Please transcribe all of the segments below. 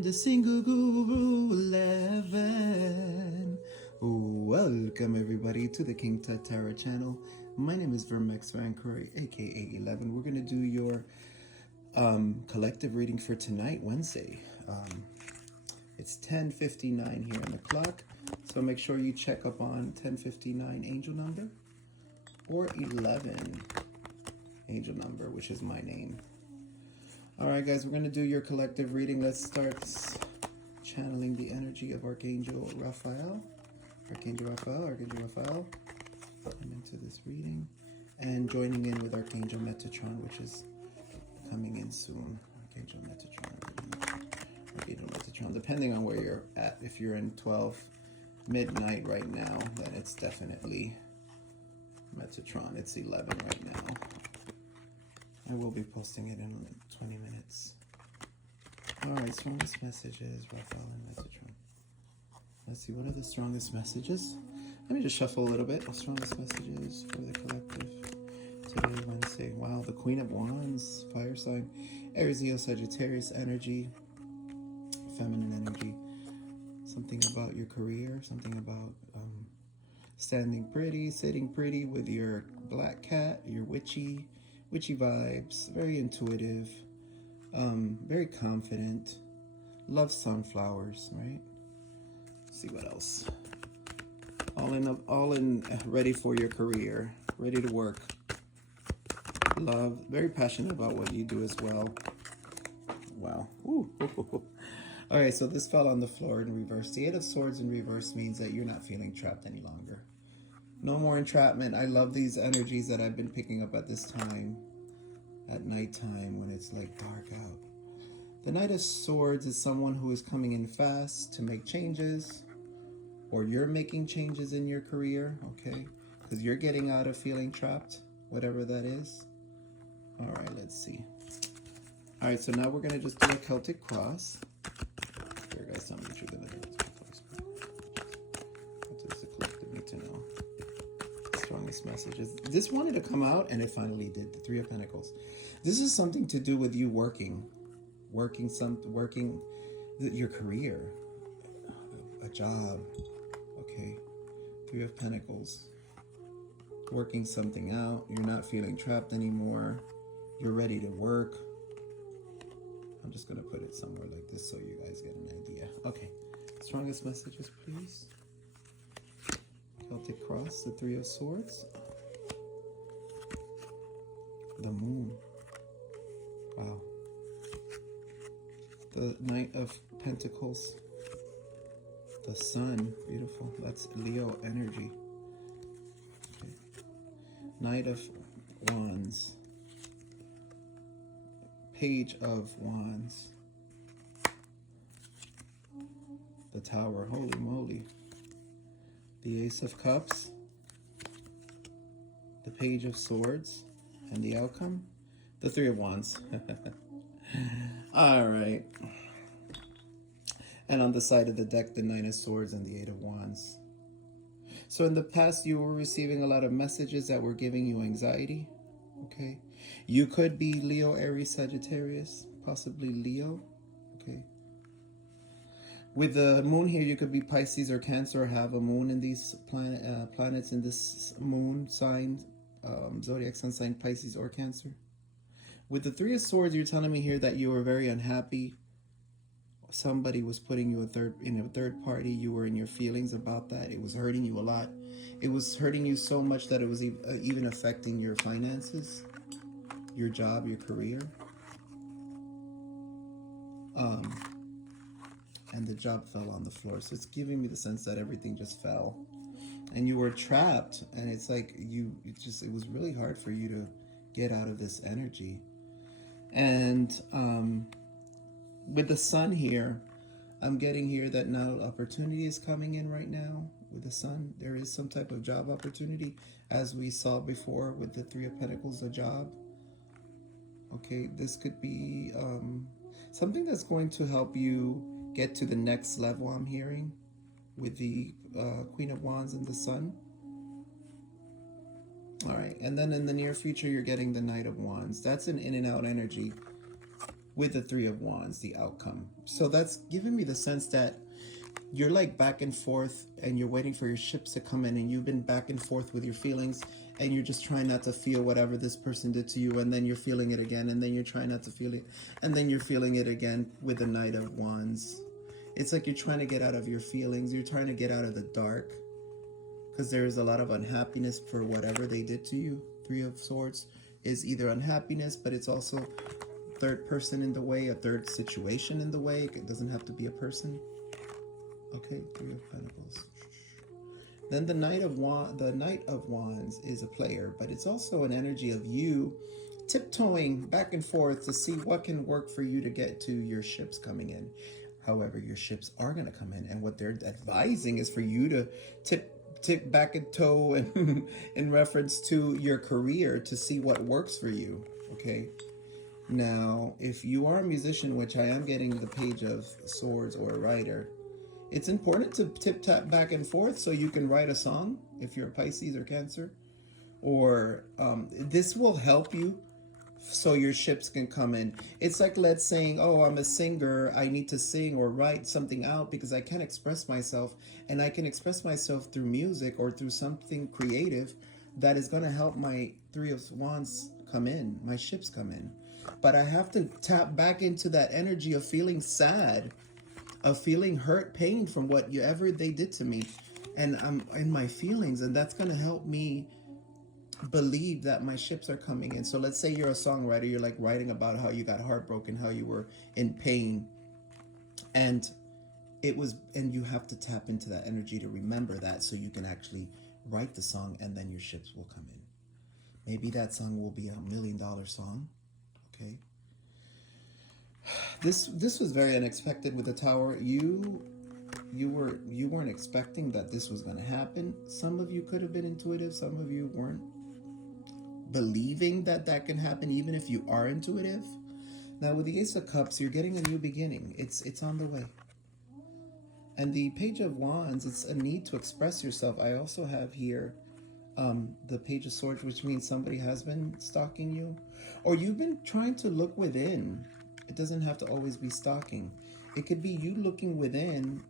am the single guru 11. Welcome everybody to the King Tut Tarot channel. My name is Vermex Van Croix, aka 11. We're going to do your collective reading for tonight, Wednesday. It's 10:59 here on the clock, so make sure you check up on 10:59 angel number or 11 angel number, which is my name. All right, guys, we're going to do your collective reading. Let's start channeling the energy of Archangel Raphael. Archangel Raphael, come into this reading. And joining in with Archangel Metatron, which is coming in soon. Archangel Metatron, depending on where you're at. If you're in 12 midnight right now, then it's definitely Metatron. It's 11 right now. I will be posting it in 20 minutes. All right, strongest messages, Raphael and Metatron. Let's see, what are the strongest messages? Let me just shuffle a little bit. The strongest messages for the collective today, Wednesday. Wow, the Queen of Wands, fire sign, Aries, Leo, Sagittarius energy, feminine energy. Something about your career, something about standing pretty, sitting pretty with your black cat, your witchy vibes, very intuitive, very confident, love sunflowers, right? Let's see what else. All in, ready for your career, ready to work. Love, very passionate about what you do as well. Wow. Ooh. All right, so this fell on the floor in reverse. The Eight of Swords in reverse means that you're not feeling trapped any longer. No more entrapment. I love these energies that I've been picking up at this time, at nighttime when it's like dark out. The Knight of Swords is someone who is coming in fast to make changes, or you're making changes in your career, okay? Because you're getting out of feeling trapped, whatever that is. All right, let's see. All right, so now we're going to just do a Celtic cross. Here, guys, tell me what you're going to do. What does the collective need to know? Strongest messages. This wanted to come out, and it finally did. The Three of Pentacles. This is something to do with you working your career, a job. Okay, Three of Pentacles. Working something out. You're not feeling trapped anymore. You're ready to work. I'm just gonna put it somewhere like this so you guys get an idea. Okay, strongest messages, please. Celtic cross, the Three of Swords, the Moon. Wow. The Knight of Pentacles, the Sun, beautiful. That's Leo energy. Okay. Knight of Wands, Page of Wands, the Tower, holy moly. The Ace of Cups, the Page of Swords, and the outcome, the Three of Wands. All right. And on the side of the deck, the Nine of Swords and the Eight of Wands. So in the past, you were receiving a lot of messages that were giving you anxiety, okay? You could be Leo, Aries, Sagittarius, possibly Leo, okay? With the moon here, you could be Pisces or Cancer, or have a moon in these planets in this moon sign, zodiac sun sign, Pisces or Cancer. With the Three of Swords, you're telling me here that you were very unhappy. Somebody was putting you in a third party. You were in your feelings about that. It was hurting you a lot. It was hurting you so much that it was even affecting your finances, your job, your career. And the job fell on the floor. So it's giving me the sense that everything just fell. And you were trapped. And it's like it was really hard for you to get out of this energy. And with the Sun here, I'm getting here that now opportunity is coming in right now. With the Sun, there is some type of job opportunity, as we saw before with the Three of Pentacles, a job. Okay, this could be something that's going to help you get to the next level, I'm hearing, with the Queen of Wands and the Sun. All right, and then in the near future, you're getting the Knight of Wands. That's an in and out energy. with the Three of Wands, the outcome. So that's giving me the sense that you're like back and forth and you're waiting for your ships to come in, and you've been back and forth with your feelings, and you're just trying not to feel whatever this person did to you, and then you're feeling it again, and then you're trying not to feel it, and then you're feeling it again with the Knight of Wands. It's like you're trying to get out of your feelings. You're trying to get out of the dark because there is a lot of unhappiness for whatever they did to you. Three of Swords is either unhappiness, but it's also third person in the way, a third situation in the way. It doesn't have to be a person. Okay, Three of Pentacles. Then the Knight of Wands is a player, but it's also an energy of you tiptoeing back and forth to see what can work for you to get to your ships coming in. However, your ships are going to come in, and what they're advising is for you to tip back and toe and in reference to your career to see what works for you. Okay. Now, if you are a musician, which I am getting the Page of Swords, or a writer, it's important to tip-tap back and forth so you can write a song if you're a Pisces or Cancer. Or this will help you so your ships can come in. It's like, let's say, oh, I'm a singer, I need to sing or write something out because I can't express myself, and I can express myself through music or through something creative that is going to help my Three of Wands come in, my ships come in. But I have to tap back into that energy of feeling sad, of feeling hurt, pain from whatever they did to me, and I'm in my feelings, and that's going to help me believe that my ships are coming in. So let's say you're a songwriter, you're like writing about how you got heartbroken, how you were in pain, and you have to tap into that energy to remember that so you can actually write the song, and then your ships will come in. Maybe that song will be $1 million song. Okay. This was very unexpected with the Tower. You weren't expecting that this was going to happen. Some of you could have been intuitive, some of you weren't believing that can happen, even if you are intuitive. Now with the Ace of Cups, you're getting a new beginning. It's on the way. And the Page of Wands, it's a need to express yourself. I also have here the Page of Swords, which means somebody has been stalking you, or you've been trying to look within. It doesn't have to always be stalking. It could be you looking within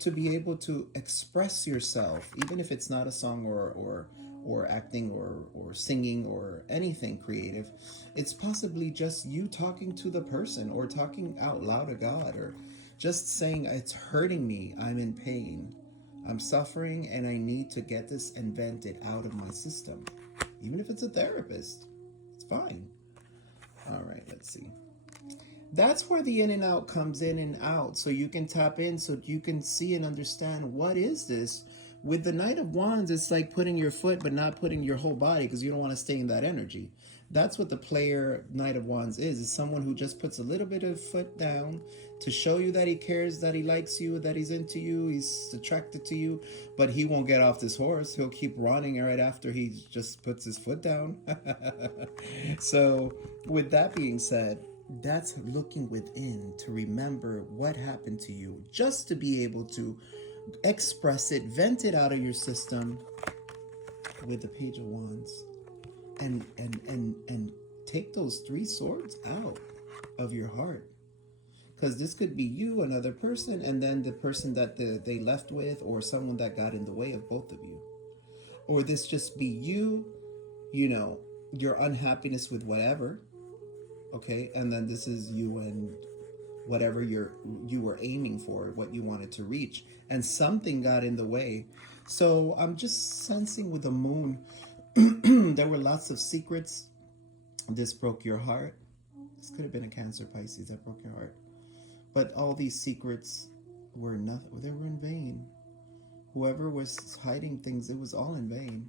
to be able to express yourself, even if it's not a song or acting or singing or anything creative. It's possibly just you talking to the person, or talking out loud to God, or just saying, it's hurting me, I'm in pain, I'm suffering, and I need to get this and vent it out of my system. Even if it's a therapist, it's fine. All right, let's see. That's where the in and out comes in and out, so you can tap in, so you can see and understand what is this. With the Knight of Wands, it's like putting your foot but not putting your whole body, because you don't want to stay in that energy. That's what the player Knight of Wands is someone who just puts a little bit of foot down to show you that he cares, that he likes you, that he's into you, he's attracted to you, but he won't get off this horse. He'll keep running right after he just puts his foot down. So with that being said, that's looking within to remember what happened to you, just to be able to express it, vent it out of your system with the Page of Wands, and take those 3 swords out of your heart. Because this could be you, another person, and then the person that they left with, or someone that got in the way of both of you. Or this just be you, your unhappiness with whatever. Okay, and then this is you and whatever you were aiming for, what you wanted to reach, and something got in the way. So I'm just sensing with the moon, there were lots of secrets. This broke your heart. This could have been a Cancer, Pisces that broke your heart. But all these secrets were nothing. They were in vain. Whoever was hiding things, it was all in vain.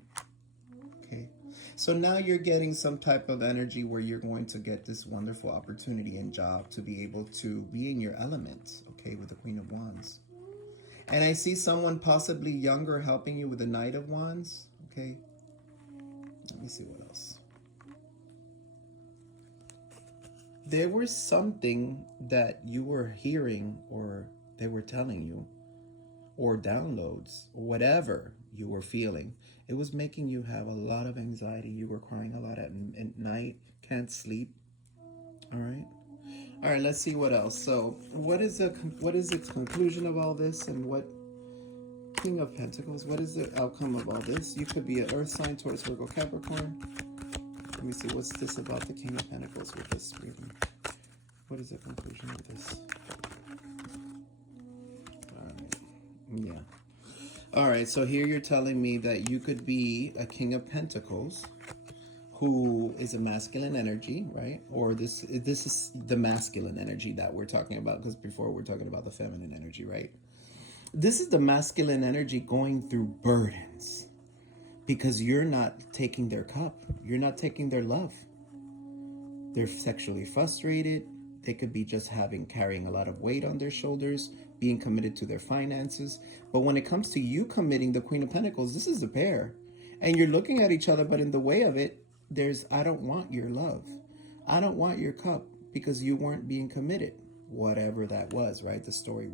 Okay. So now you're getting some type of energy where you're going to get this wonderful opportunity and job to be able to be in your element, okay, with the Queen of Wands. And I see someone possibly younger helping you with the Knight of Wands, okay? Let me see what else. There was something that you were hearing, or they were telling you, or downloads, or whatever you were feeling. It was making you have a lot of anxiety. You were crying a lot at night, can't sleep. All right. All right, let's see what else. So what is the conclusion of all this, and what King of Pentacles, what is the outcome of all this? You could be an earth sign, Taurus, Virgo, Capricorn. Let me see, what's this about the King of Pentacles with this reading? What is the conclusion of this? All right, yeah. All right, so here you're telling me that you could be a King of Pentacles who is a masculine energy, right? Or this is the masculine energy that we're talking about, because before we're talking about the feminine energy, right? This is the masculine energy going through burdens because you're not taking their cup. You're not taking their love. They're sexually frustrated. They could be just carrying a lot of weight on their shoulders, being committed to their finances. But when it comes to you committing, the Queen of Pentacles, this is the pair. And you're looking at each other, but in the way of it, there's, I don't want your love. I don't want your cup because you weren't being committed. Whatever that was, right? The story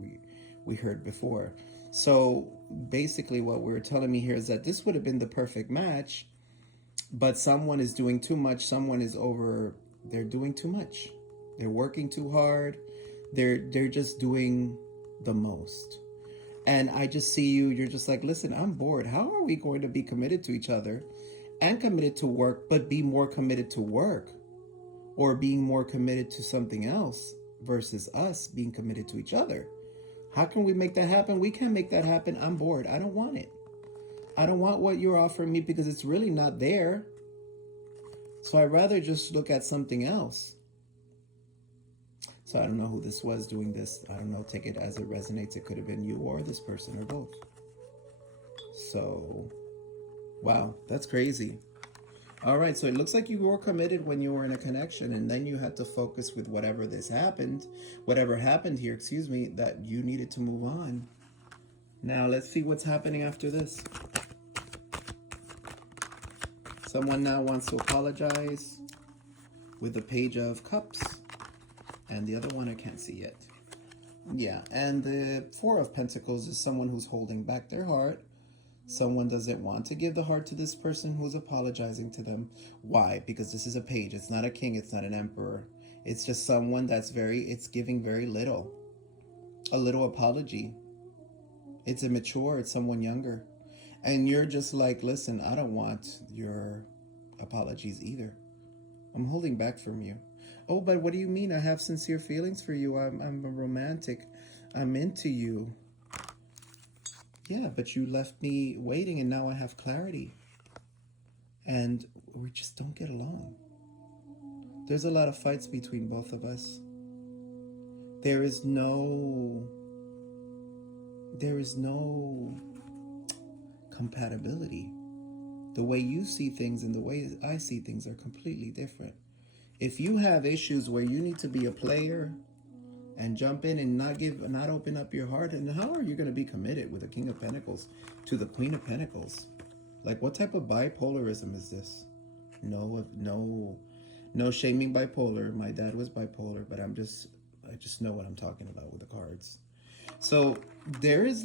we heard before. So basically what we're telling me here is that this would have been the perfect match, but someone is doing too much. Someone is they're doing too much. They're working too hard. They're just doing the most. And I just see you're just like, listen, I'm bored. How are we going to be committed to each other and committed to work, but be more committed to work or being more committed to something else versus us being committed to each other? How can we make that happen? We can't make that happen. I'm bored. I don't want it. I don't want what you're offering me because it's really not there. So I'd rather just look at something else. So I don't know who this was doing this. I don't know. Take it as it resonates. It could have been you or this person or both. So, wow, that's crazy. All right, so it looks like you were committed when you were in a connection, and then you had to focus with whatever happened here, excuse me, that you needed to move on. Now, let's see what's happening after this. Someone now wants to apologize with the Page of Cups, and the other one I can't see yet. Yeah, and the Four of Pentacles is someone who's holding back their heart. Someone doesn't want to give the heart to this person who's apologizing to them. Why? Because this is a page. It's not a king. It's not an emperor. It's just someone that's it's giving very little. A little apology. It's immature. It's someone younger. And you're just like, listen, I don't want your apologies either. I'm holding back from you. Oh, but what do you mean? I have sincere feelings for you. I'm a romantic. I'm into you. Yeah, but you left me waiting and now I have clarity. And we just don't get along. There's a lot of fights between both of us. There is no compatibility. The way you see things and the way I see things are completely different. If you have issues where you need to be a player and jump in and not open up your heart, and how are you going to be committed with the King of Pentacles to the Queen of Pentacles? Like, what type of bipolarism is this? No shaming bipolar. My dad was bipolar, but I just know what I'm talking about with the cards. So there's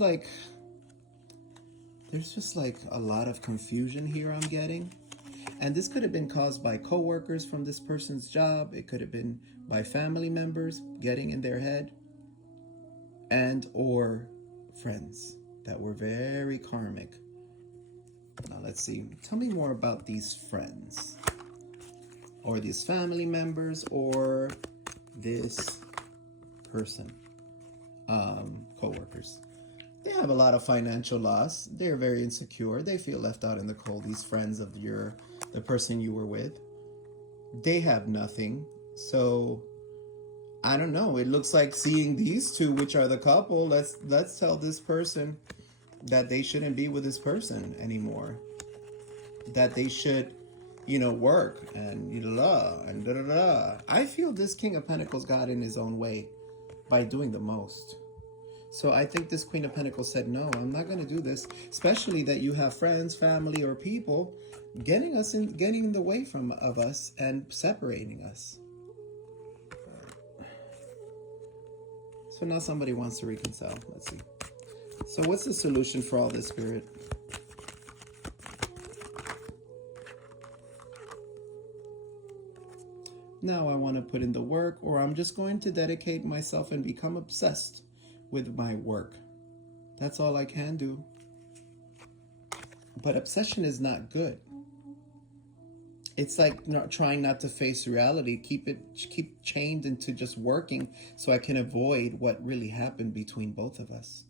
just like a lot of confusion here I'm getting. And this could have been caused by coworkers from this person's job. It could have been by family members getting in their head, and or friends that were very karmic. Now let's see. Tell me more about these friends or these family members or this person, coworkers. They have a lot of financial loss. They're very insecure. They feel left out in the cold. These friends of the person you were with, they have nothing. So I don't know. It looks like seeing these two, which are the couple, let's tell this person that they shouldn't be with this person anymore. That they should, work and da-da-da. I feel this King of Pentacles got in his own way by doing the most. So I think this Queen of Pentacles said, no, I'm not going to do this. Especially that you have friends, family, or people getting in the way of us and separating us. So now somebody wants to reconcile. Let's see. So what's the solution for all this, Spirit? Now I want to put in the work, or I'm just going to dedicate myself and become obsessed with my work. That's all I can do. But obsession is not good. It's like trying not to face reality. Keep chained into just working so I can avoid what really happened between both of us.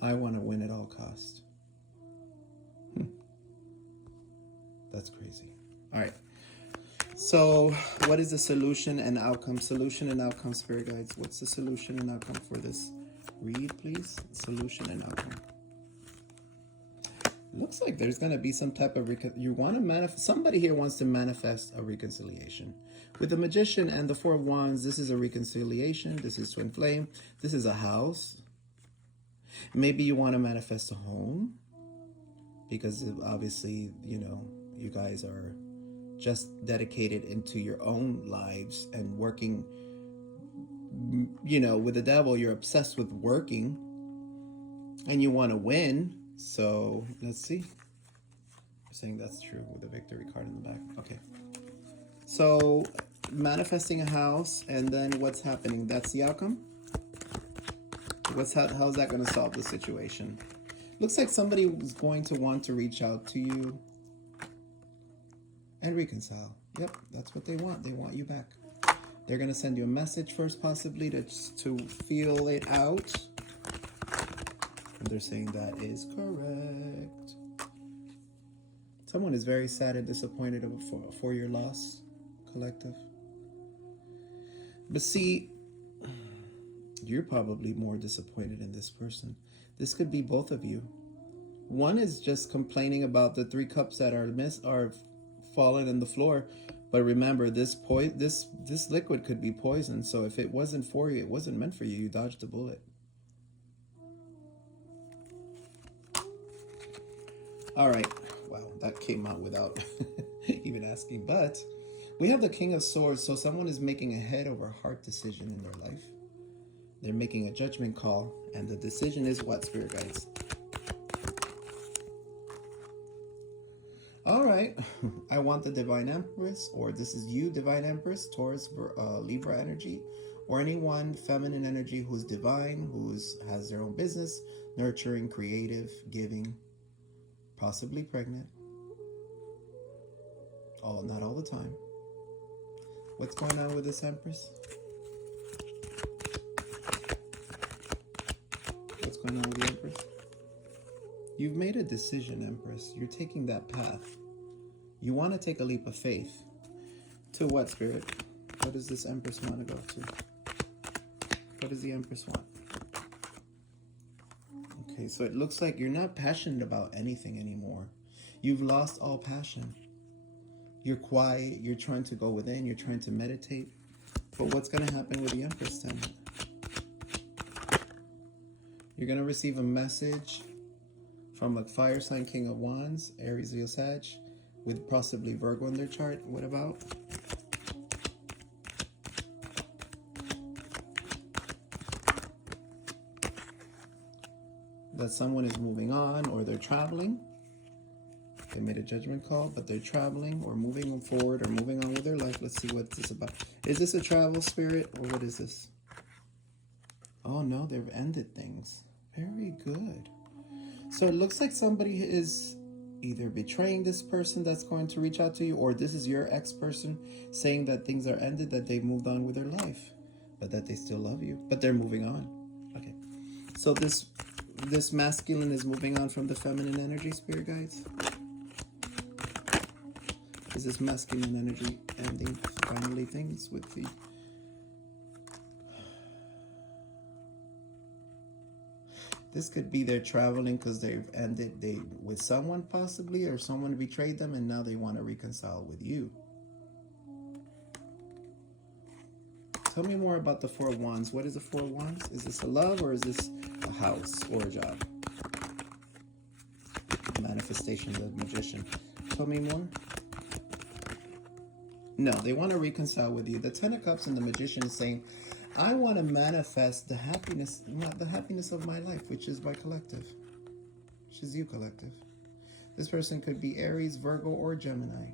I want to win at all costs. That's crazy. All right. So what is the solution and outcome? Solution and outcome, spirit guides. What's the solution and outcome for this read, please? Solution and outcome. Looks like there's going to be some type of you want to manifest. Somebody here wants to manifest a reconciliation. With the Magician and the Four of Wands, this is a reconciliation. This is twin flame. This is a house. Maybe you want to manifest a home, because obviously, you know, you guys are just dedicated into your own lives and working. You know, with the devil, you're obsessed with working and you want to win. So let's see. You're saying that's true with the victory card in the back. Okay. So manifesting a house, and then what's happening? That's the outcome. How's that going to solve the situation? Looks like somebody is going to want to reach out to you and reconcile. Yep, that's what they want. They want you back. They're going to send you a message first, possibly to feel it out. And they're saying that is correct. Someone is very sad and disappointed for your loss, collective. But see, you're probably more disappointed in this person. This could be both of you. One is just complaining about the 3 cups that are falling on the floor. But remember, this liquid could be poison. So if it wasn't for you, it wasn't meant for you. You dodged a bullet. All right. Wow, that came out without even asking. But we have the King of Swords. So someone is making a head over heart decision in their life. They're making a judgment call. And the decision is what, spirit guides? All right. I want the Divine Empress, or this is you, Divine Empress, Taurus, Libra energy, or anyone, feminine energy, who's divine, has their own business, nurturing, creative, giving, possibly pregnant. Not all the time. What's going on with this Empress? What's going on with the Empress? You've made a decision, Empress. You're taking that path. You want to take a leap of faith. To what, Spirit? What does this Empress want to go to? What does the Empress want? Okay, so it looks like you're not passionate about anything anymore. You've lost all passion. You're quiet. You're trying to go within. You're trying to meditate. But what's going to happen with the Empress then? You're going to receive a message from a fire sign, King of Wands, Aries, Leo, Sag, with possibly Virgo in their chart. What about? That someone is moving on, or they're traveling. They made a judgment call, but they're traveling or moving forward or moving on with their life. Let's see what this is about. Is this a travel, Spirit, or what is this? Oh no, they've ended things. Very good. So it looks like somebody is either betraying this person that's going to reach out to you, or this is your ex-person saying that things are ended, that they've moved on with their life, but that they still love you, but they're moving on. Okay. So this masculine is moving on from the feminine energy, spirit guides? Is this masculine energy ending finally things with the... This could be they're traveling because they've ended with someone possibly, or someone betrayed them and now they want to reconcile with you. Tell me more about the Four of Wands. What is the Four of Wands? Is this a love, or is this a house or a job? Manifestation of the Magician. Tell me more. No, they want to reconcile with you. The Ten of Cups and the Magician is saying, I want to manifest the happiness of my life, which is my collective, which is you, collective. This person could be Aries, Virgo, or Gemini.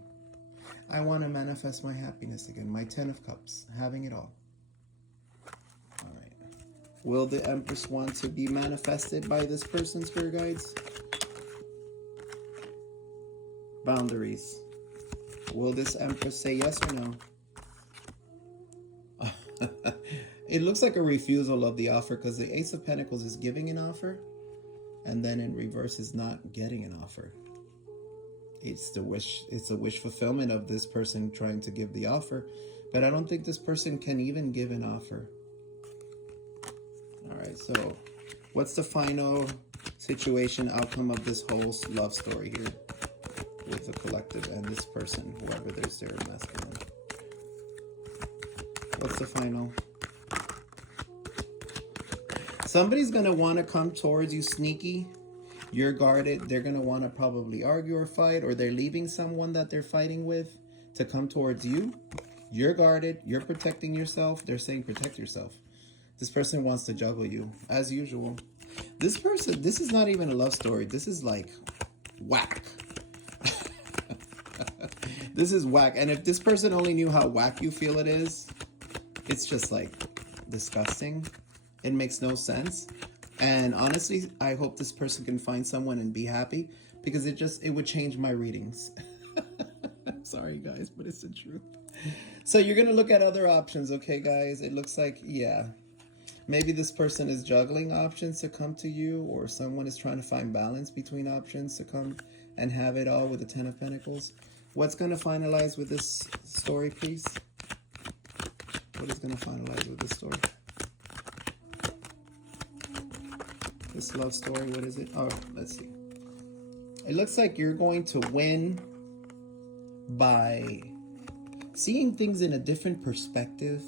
I want to manifest my happiness again. My 10 of Cups, having it all. All right. Will the Empress want to be manifested by this person, Spirit Guides? Boundaries. Will this Empress say yes or no? It looks like a refusal of the offer, because the Ace of Pentacles is giving an offer, and then in reverse is not getting an offer. It's a wish fulfillment of this person trying to give the offer, but I don't think this person can even give an offer. All right, so what's the final situation outcome of this whole love story here with the collective and this person, whoever there's their masculine? What's the final? Somebody's going to want to come towards you sneaky. You're guarded. They're going to want to probably argue or fight, or they're leaving someone that they're fighting with to come towards you. You're guarded. You're protecting yourself. They're saying protect yourself. This person wants to juggle you, as usual. This person, this is not even a love story. This is like whack. This is whack. And if this person only knew how whack you feel it is, it's just like disgusting. It makes no sense. And honestly, I hope this person can find someone and be happy, because it would change my readings. I'm sorry, guys, but it's the truth. So you're going to look at other options, okay, guys? It looks like, yeah, maybe this person is juggling options to come to you, or someone is trying to find balance between options to come and have it all with the Ten of Pentacles. What's going to finalize with this story, please? What is going to finalize with this story? This love story, what is it? Oh, let's see. It looks like you're going to win by seeing things in a different perspective,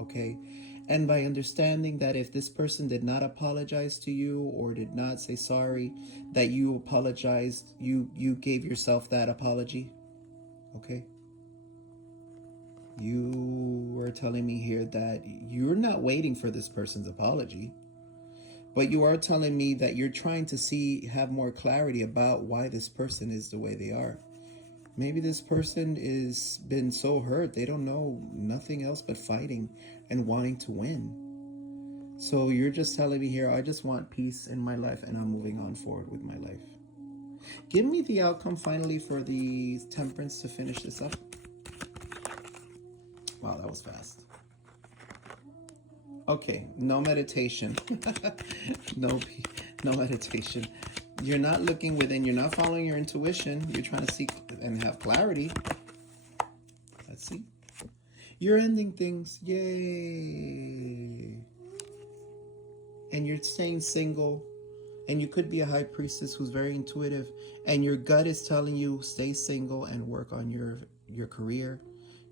okay? And by understanding that if this person did not apologize to you or did not say sorry, that you apologized, you gave yourself that apology, okay? You are telling me here that you're not waiting for this person's apology, but you are telling me that you're trying to have more clarity about why this person is the way they are. Maybe this person is been so hurt, they don't know nothing else but fighting and wanting to win. So you're just telling me here, I just want peace in my life and I'm moving on forward with my life. Give me the outcome finally for the Temperance to finish this up. Wow, that was fast. Okay, no meditation. no meditation. You're not looking within. You're not following your intuition. You're trying to seek and have clarity. Let's see. You're ending things. Yay. And you're staying single. And you could be a high priestess who's very intuitive. And your gut is telling you stay single and work on your career,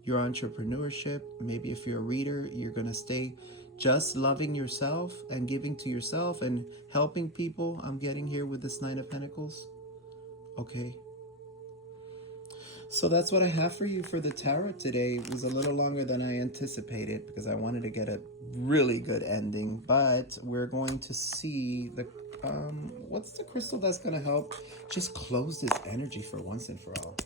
your entrepreneurship. Maybe if you're a reader, you're going to stay just loving yourself and giving to yourself and helping people. I'm getting here with this Nine of Pentacles. Okay. So that's what I have for you for the tarot today. It was a little longer than I anticipated because I wanted to get a really good ending. But we're going to see the what's the crystal that's going to help just close this energy for once and for all?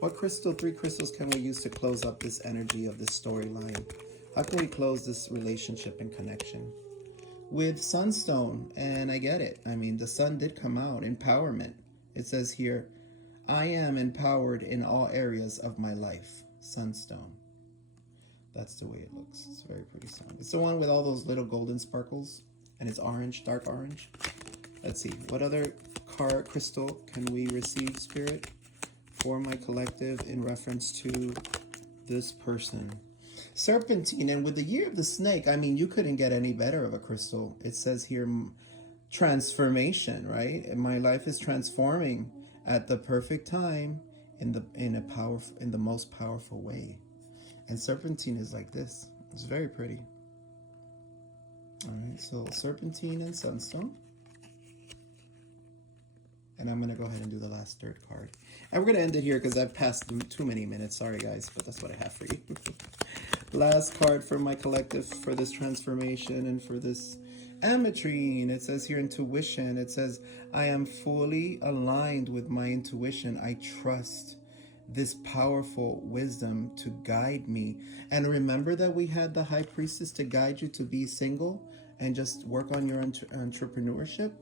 What crystal, 3 crystals can we use to close up this energy of this storyline? How can we close this relationship and connection? With Sunstone, and I get it. I mean, the sun did come out. Empowerment. It says here, I am empowered in all areas of my life. Sunstone. That's the way it looks. It's a very pretty stone. It's the one with all those little golden sparkles, and it's orange, dark orange. Let's see. What other crystal can we receive, Spirit, for my collective in reference to this person? Serpentine. And with the year of the snake, I mean, you couldn't get any better of a crystal. It says here transformation, right? And my life is transforming at the perfect time in the most powerful way. And serpentine is like this. It's very pretty. All right, so serpentine and sunstone. And I'm going to go ahead and do the last third card. And we're going to end it here because I've passed too many minutes. Sorry, guys, but that's what I have for you. Last card for my collective for this transformation and for this ametrine. It says here intuition. It says, I am fully aligned with my intuition. I trust this powerful wisdom to guide me. And remember that we had the high priestess to guide you to be single and just work on your entrepreneurship.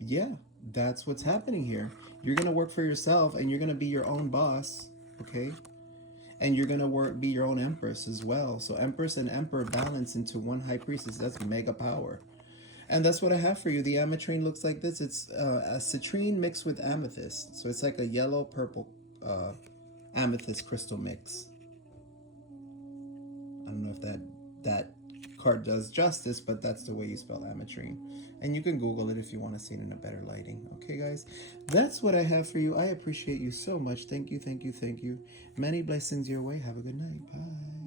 Yeah, that's what's happening here. You're going to work for yourself and you're going to be your own boss, okay? And you're going to be your own empress as well. So empress and emperor balance into one high priestess. That's mega power. And that's what I have for you. The ametrine looks like this. It's a citrine mixed with amethyst. So it's like a yellow purple amethyst crystal mix. I don't know if that card does justice, but that's the way you spell ametrine. And you can Google it if you want to see it in a better lighting. Okay, guys, that's what I have for you. I appreciate you so much. Thank you, thank you, thank you. Many blessings your way. Have a good night. Bye.